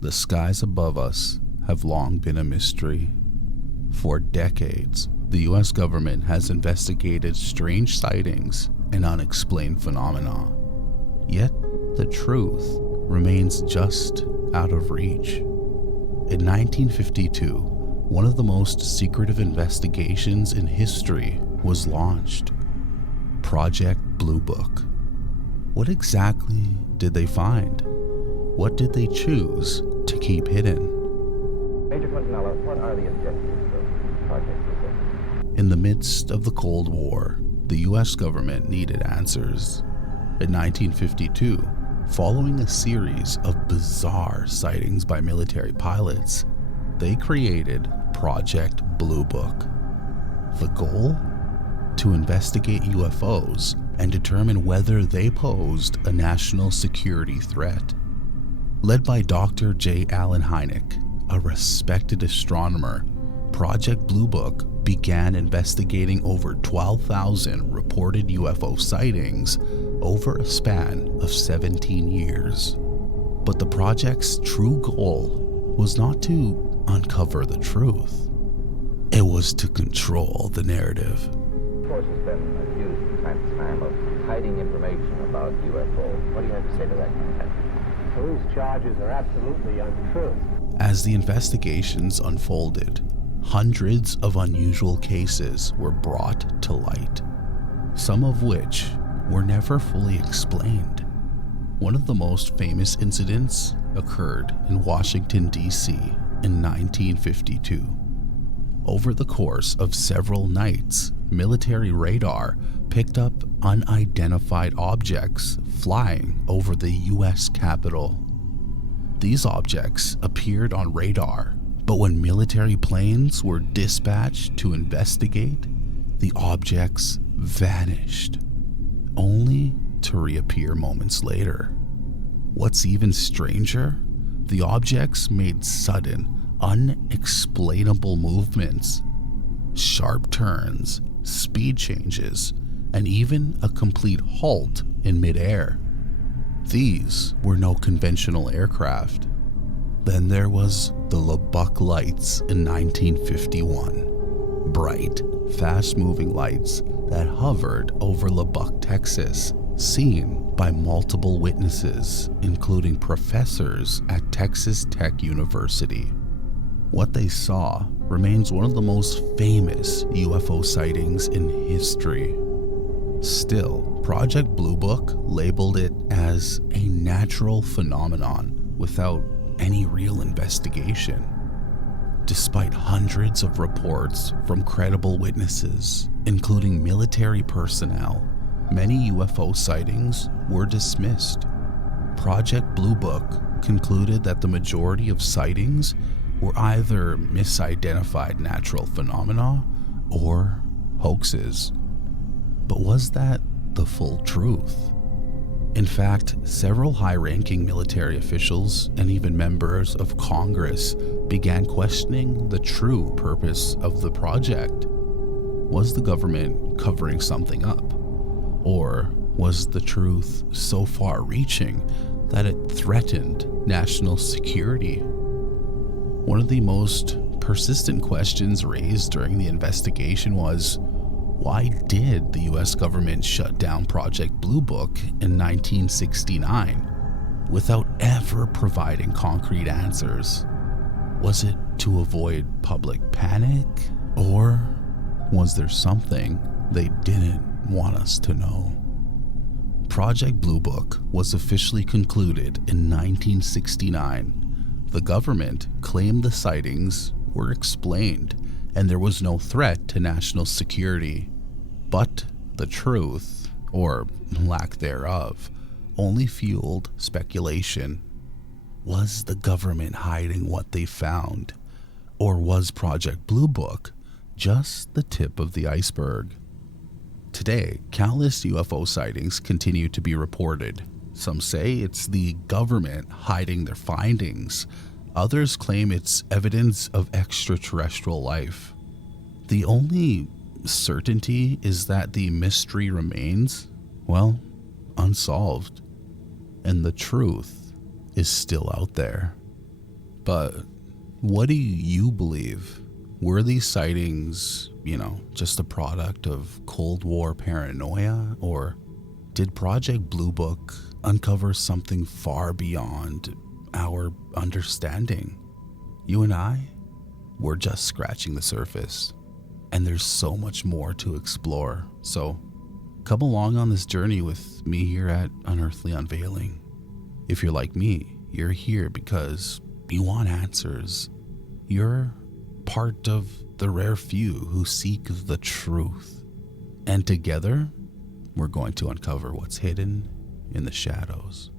The skies above us have long been a mystery. For decades, the US government has investigated strange sightings and unexplained phenomena. Yet, the truth remains just out of reach. In 1952, one of the most secretive investigations in history was launched. Project Blue Book. What exactly did they find? What did they choose to keep hidden? Major Quintanilla, what are the objectives of Project Blue Book? In the midst of the Cold War, the US government needed answers. In 1952, following a series of bizarre sightings by military pilots, they created Project Blue Book. The goal? To investigate UFOs and determine whether they posed a national security threat. Led by Dr. J. Allen Hynek, a respected astronomer, Project Blue Book began investigating over 12,000 reported UFO sightings over a span of 17 years. But the project's true goal was not to uncover the truth. It was to control the narrative. Of course, has been accused from time to time of hiding information about UFOs. What do you have to say to that contention? Those charges are absolutely untrue. As the investigations unfolded, hundreds of unusual cases were brought to light, some of which were never fully explained. One of the most famous incidents occurred in Washington, D.C. in 1952. Over the course of several nights, military radar picked up unidentified objects flying over the U.S. Capitol. These objects appeared on radar, but when military planes were dispatched to investigate, the objects vanished, only to reappear moments later. What's even stranger, the objects made sudden, unexplainable movements, sharp turns, speed changes, and even a complete halt in midair. These were no conventional aircraft. Then there was the Lubbock Lights in 1951. Bright, fast-moving lights that hovered over Lubbock, Texas, seen by multiple witnesses, including professors at Texas Tech University. What they saw remains one of the most famous UFO sightings in history. Still, Project Blue Book labeled it as a natural phenomenon without any real investigation. Despite hundreds of reports from credible witnesses, including military personnel, many UFO sightings were dismissed. Project Blue Book concluded that the majority of sightings were either misidentified natural phenomena or hoaxes. But was that the full truth? In fact, several high-ranking military officials and even members of Congress began questioning the true purpose of the project. Was the government covering something up? Or was the truth so far-reaching that it threatened national security? One of the most persistent questions raised during the investigation was, why did the US government shut down Project Blue Book in 1969 without ever providing concrete answers? Was it to avoid public panic, or was there something they didn't want us to know? Project Blue Book was officially concluded in 1969. The government claimed the sightings were explained and there was no threat to national security. But the truth, or lack thereof, only fueled speculation. Was the government hiding what they found? Or was Project Blue Book just the tip of the iceberg? Today, countless UFO sightings continue to be reported. Some say it's the government hiding their findings. Others claim it's evidence of extraterrestrial life. The only certainty is that the mystery remains, well, unsolved, and the truth is still out there. But what do you believe? Were these sightings, just a product of Cold War paranoia? Or did Project Blue Book uncover something far beyond our understanding? You and I, we're just scratching the surface. And there's so much more to explore. So come along on this journey with me here at Unearthly Unveiling. If you're like me, you're here because you want answers. You're part of the rare few who seek the truth. And together, we're going to uncover what's hidden in the shadows.